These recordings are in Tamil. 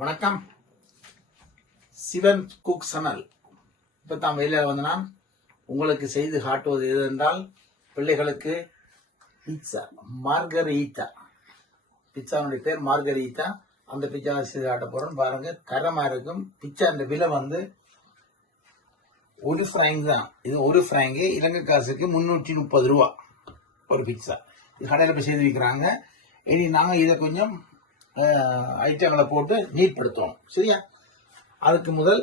வணக்கம். சிவன் குக் சனல். இப்போ தான் வெளியில் வந்து நான் உங்களுக்கு செய்து காட்டுவது எது என்றால், பிள்ளைகளுக்கு பிட்சா, மார்கரீட்டா. பிட்சாவுடைய பேர் மார்கரீட்டா. அந்த பிட்சா செய்து காட்ட போறோம். பாருங்க, தரமா இருக்கும். பிட்சா அந்த விலை வந்து ஒரு ஃப்ராங்க் தான். இது ஒரு ஃப்ராங்கு இலங்கை காசுக்கு 330 ரூபா ஒரு பிட்சா. இது கடையில் போய் செய்து வைக்கிறாங்க. இனி நாங்கள் இதை கொஞ்சம் ஐட்டங்களை போட்டு நீட்படுத்துவோம். சரியா? அதுக்கு முதல்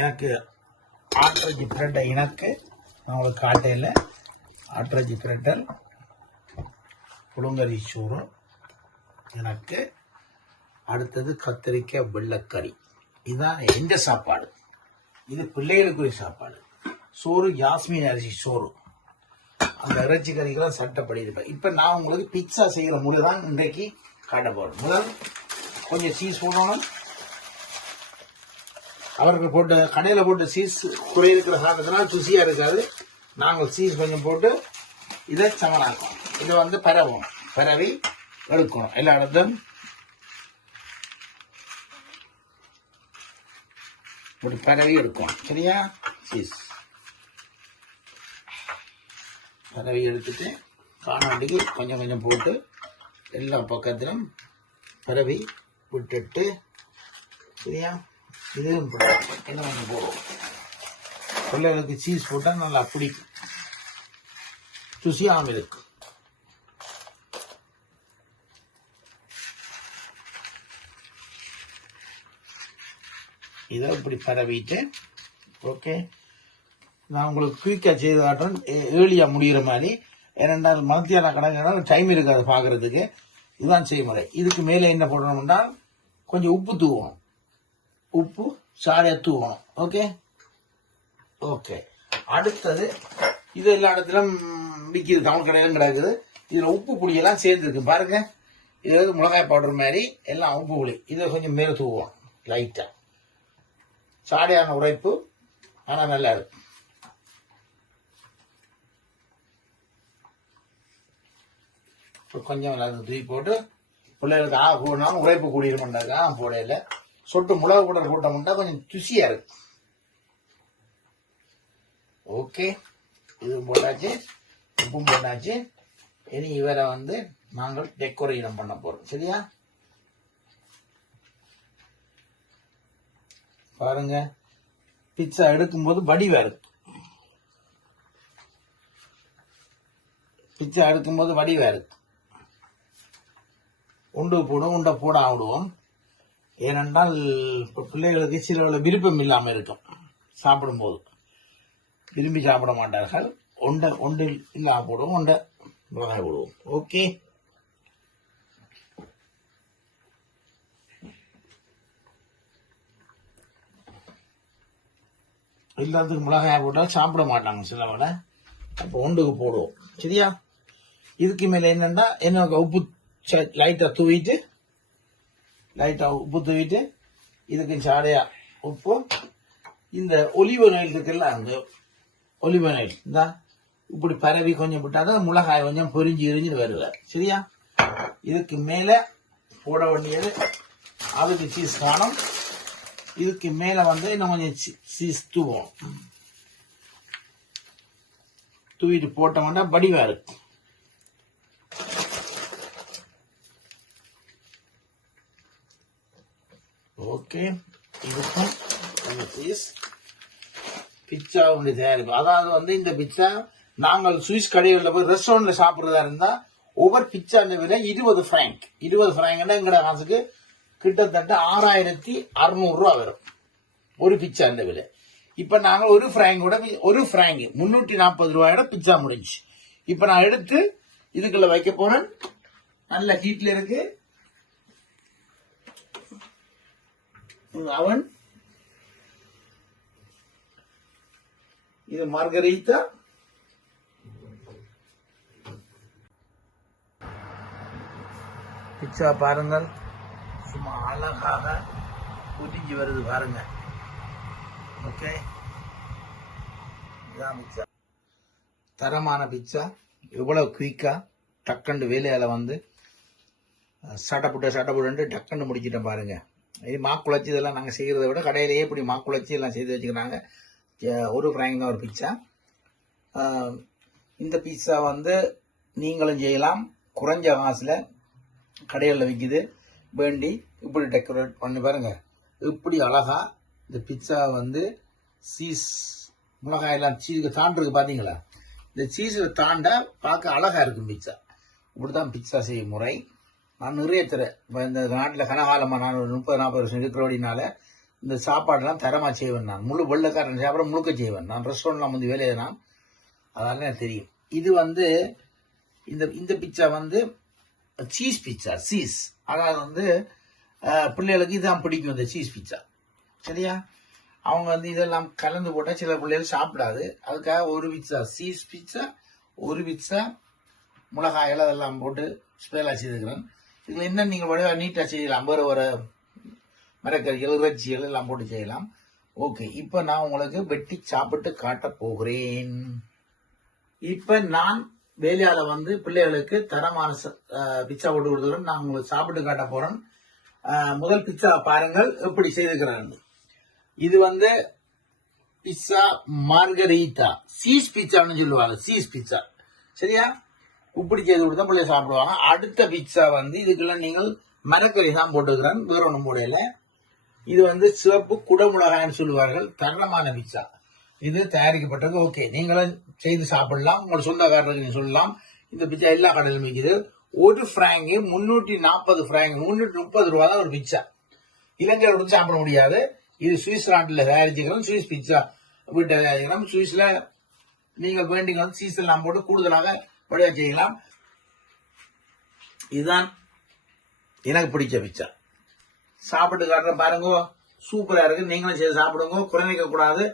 எனக்கு ஆட்ரஜி பிரட்டை, எனக்கு நான் உங்களுக்கு காட்டையில் ஆட்ரஜி பிரட்டல், புழுங்கரி சோறு எனக்கு. அடுத்தது கத்திரிக்காய் வெள்ளைக்கறி. இதுதான் எந்த சாப்பாடு. இது பிள்ளைகளுக்குரிய சாப்பாடு. சோறு யாஸ்மீன் அரிசி சோறு. அந்த இறைச்சி கறிக்கெல்லாம் சட்டப்படி இருப்பேன். இப்போ நான் உங்களுக்கு பிட்சா செய்கிற முறை தான் இன்றைக்கு காட்ட போறேன். முதல் கொஞ்சம் சீஸ் போடணும். அவர்கள் போட்டு கடையில் போட்டு சீஸ் குறை இருக்கிற சாப்பிட்டதுனால ருசியாக இருக்காது. நாங்கள் சீஸ் கொஞ்சம் போட்டு இதை சமனாக்கும். இதை வந்து பரவும், பரவி எடுக்கணும். எல்லா இடத்தும் ஒரு பரவி எடுக்கணும். சரியா? சீஸ் பரவி எடுத்துட்டு காணாண்டிக்கு கொஞ்சம் கொஞ்சம் போட்டு எல்லா பக்கத்திலும் பரவி விட்டுட்டு, சரியா? இதுவும் என்ன கொஞ்சம் போடுவோம். பிள்ளைகளுக்கு சீஸ் போட்டால் நல்லா பிடிக்கும், ருசியாகவும் இருக்கு. இதை இப்படி பரவிட்டு, ஓகே, நான் உங்களுக்கு குயிக்காக செய்து காட்டுறேன், ஏர்லியாக முடிகிற மாதிரி. ஏனென்றால் மத்தியான கணக்கு டைம் இருக்காது பார்க்கறதுக்கு. இதுதான் செய்முறை. இதுக்கு மேலே என்ன போடணும்னா கொஞ்சம் உப்பு தூவணும். உப்பு சாரையா தூவணும். Okay okay. அடுத்தது இது எல்லா இடத்துலும் விற்கிது, தமிழ் கடையிலும் கிடக்குது. இதில் உப்பு புளியெல்லாம் சேர்ந்துருக்கு பாருங்க. இது மிளகாய் பவுடர் மாதிரி எல்லாம் உப்பு புளி. இதை கொஞ்சம் மேலே தூவோம் லைட்டாக. சாடையான உரைப்பு, ஆனால் நல்லா இருக்கும். கொஞ்சம் தூக்கி போட்டு பிள்ளைகளுக்கு போடணும். உழைப்பு கூடியிருமாண்டாக்கா போடையில சொட்டு மிளகு பவுடர் போட்டோம்னா கொஞ்சம் ருசியா இருக்கு. ஓகே, இது போட்டாச்சு, உப்பும் போட்டாச்சு. இனி இவரை வந்து நாங்கள் டெக்கரேஷன் பண்ண போறோம். சரியா? பாருங்க, பிட்சா எடுக்கும்போது வடிவா இருக்கு. பிட்சா எடுக்கும்போது வடிவா இருக்கு. உண்டு போடும், உண்டை போட ஆடுவோம். ஏனென்றால் இப்போ பிள்ளைகளுக்கு சில விருப்பம் இல்லாமல் இருக்கும். சாப்பிடும்போது விரும்பி சாப்பிட மாட்டார்கள். ஒன்று இல்லாமல் போடுவோம், ஒன்றை மிளகாய் போடுவோம். ஓகே, எல்லாத்துக்கும் மிளகாய் போட்டால் சாப்பிட மாட்டாங்க சில விட. அப்போ ஒன்றுக்கு போடுவோம். சரியா? இதுக்கு மேலே என்னன்னா என்ன உப்பு லைட்டா தூவிட்டு, இதுக்கு சாடையா உப்பு, இந்த ஒலிவ ஆயில் இருக்குல்ல, அந்த ஒலிவ ஆயில் தான் இப்படி பரவி கொஞ்சம் விட்டாதான் மிளகாய் கொஞ்சம் பொரிஞ்சு வருது. சரியா? இதுக்கு மேல போட வேண்டியது அதுக்கு சீஸ் காணும். இதுக்கு மேல வந்து இன்னும் கொஞ்சம் சீஸ் தூவோம். தூவிட்டு போட்டோம்னா வடிவா இருக்கு. ஓகே, இதுக்கும் பிட்சா ஒன்று தயாரிப்பு. அதாவது வந்து இந்த பிட்சா நாங்கள் சுவிஸ் கடைகளில் போய் ரெஸ்டாரண்ட்ல சாப்பிட்றதா இருந்தா ஒவ்வொரு பிட்சா விலை 20 ஃப்ராங்க். 20 ஃப்ராங்க்னா எங்கட காசுக்கு கிட்டத்தட்ட 6600 ரூபா வரும் ஒரு பிட்சா விலை. இப்ப நாங்கள் ஒரு ஃப்ராங்க் 340 ரூபாயோட பிட்சா முடிஞ்சு. இப்ப நான் எடுத்து இதுக்குள்ள வைக்க போறேன். நல்ல ஹீட்ல இருக்கு அவன். இது மார்கரீட்டா. பிட்சா பாருங்கள், சும்மா அழகாக புரிஞ்சு வருது பாருங்க. ஓகே, இதான் பிட்சா. தரமான பிட்சா. எவ்வளவு குயிக்கா டக்கண்டு வேலையால வந்து சட்டப்புட்டு டக்குன்னு முடிச்சிட்டேன் பாருங்க. இது மாக்குழச்சி இதெல்லாம் நாங்கள் செய்கிறத விட கடையிலேயே இப்படி மாக்குழச்சி எல்லாம் செய்து வச்சுக்கிறாங்க. ஒரு ஃப்ராங்க் தான் ஒரு பீட்சா. இந்த பீட்சா வந்து நீங்களும் செய்யலாம், குறைஞ்ச காசில் கடைகளில் விற்கிது. வேண்டி இப்படி டெக்கரேட் பண்ணி பாருங்க, இப்படி அழகா இந்த பீட்சா வந்து சீஸ் மிளகாயெல்லாம் சீஸுக்கு தாண்டிருக்கு பார்த்தீங்களா? இந்த சீஸில் தாண்ட பார்க்க அழகா இருக்கும் பீட்சா. இப்படிதான் பீட்சா செய்யும் முறை. நான் நிறைய தரேன். இந்த நாட்டில் கனகாலமாக நான் ஒரு 30-40 வருஷம் இருக்கிறபடினால இந்த சாப்பாடெல்லாம் தரமாக செய்வேன். நான் முழு வெள்ளைக்காரன் சாப்பிட முழுக்க செய்வேன். நான் ரெஸ்டாரண்ட்லாம் வந்து வேலையை நான் அதனால எனக்கு தெரியும். இது வந்து இந்த பீட்சா வந்து சீஸ் பீட்சா. சீஸ் அதாவது வந்து பிள்ளைகளுக்கு இதுதான் பிடிக்கும், இந்த சீஸ் பீட்சா. சரியா? அவங்க வந்து இதெல்லாம் கலந்து போட்டால் சில பிள்ளைகள் சாப்பிடாது. அதுக்காக ஒரு பீட்சா சீஸ் பீட்சா, ஒரு பீட்சா மிளகாயில் அதெல்லாம் போட்டு ஸ்பெஷலாக செய்துக்கிறேன். இதில் என்ன நீங்கள் வடிவாக நீட்டாக செய்யலாம், வேறு ஒரு மரக்கறிகள் இறைச்சிகள் எல்லாம் போட்டு செய்யலாம். ஓகே, இப்போ நான் உங்களுக்கு வெட்டி சாப்பிட்டு காட்ட போகிறேன். இப்போ நான் வேலையால வந்து பிள்ளைகளுக்கு தரமான பிச்சா போட்டு கொடுத்துக்கிறேன். நான் உங்களுக்கு சாப்பிட்டு காட்ட போறேன். முதல் பிச்சா பாருங்கள் எப்படி செய்திருக்கிறாங்க. இது வந்து பிஸ்ஸா மார்கரீட்டா, சீஸ் பிச்சான்னு சொல்லுவாங்க, சீஸ் பிச்சா. சரியா? இப்படி செய்து கொடுத்தா பிள்ளை சாப்பிடுவாங்க. அடுத்த பிட்சா வந்து இதுக்கெல்லாம் நீங்கள் மரக்கறி தான் போட்டுக்கிறேன், வேற ஒன்றும் போடையில. இது வந்து சிவப்பு குடமிளகாய்னு சொல்லுவார்கள், தரமான பிட்சா. இது தயாரிக்கப்பட்டது. ஓகே, நீங்களும் செய்து சாப்பிடலாம், உங்களோட சொந்தக்காரருக்கு நீங்க சொல்லலாம். இந்த பிட்சா எல்லா கடையிலும் விற்குது. ஒரு ஃப்ராங்கு 340 ஃப்ராங்க், 330 ரூபா தான் ஒரு பிட்சா. இலங்கையில் கொடுத்து சாப்பிட முடியாது. இது சுவிஸ் நாட்டில் தயாரிச்சுக்கிறோம். சுவிஸ் பிட்சா வீட்டை தயாரிக்கிறோம். சுவிஸ்ல நீங்கள் வேண்டிங்க வந்து சீஸ் எல்லாம் போட்டு கூடுதலாக வழியா செய்யலாம். இதுதான் எனக்கு பிடிச்ச பிச்சா. சாப்பிட்டு காட்டுற பாருங்க, சூப்பரா இருக்கு. நீங்களும் செய்து சாப்பிடுங்க, குறைக்க கூடாது.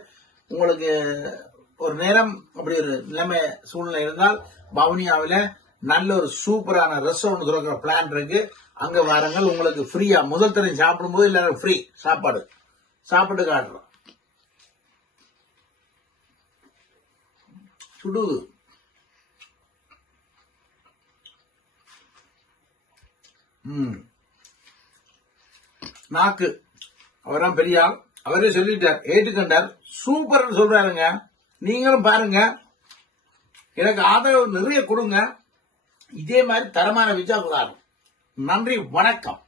உங்களுக்கு ஒரு நேரம் அப்படி ஒரு நிலைமை சூழ்நிலை இருந்தால் வவுனியாவில் நல்ல ஒரு சூப்பரான ரெஸ்டாரண்ட் திறக்கிற பிளான் இருக்கு. அங்க வாருங்கள், உங்களுக்கு ஃப்ரீயா முதல் தடவை சாப்பிடும் போது எல்லாரும் ஃப்ரீ சாப்பாடு. சாப்பிட்டு காட்டுறோம். சுடுது. நாக்கு அவராம் பெரிய ஆள், அவரே சொல்லிட்டார், ஏற்றுக்கண்டார், சூப்பர் சொல்றாருங்க. நீங்களும் பாருங்க, எனக்கு ஆதரவு நிறைய கொடுங்க. இதே மாதிரி தரமான விஜா கூடாது. நன்றி, வணக்கம்.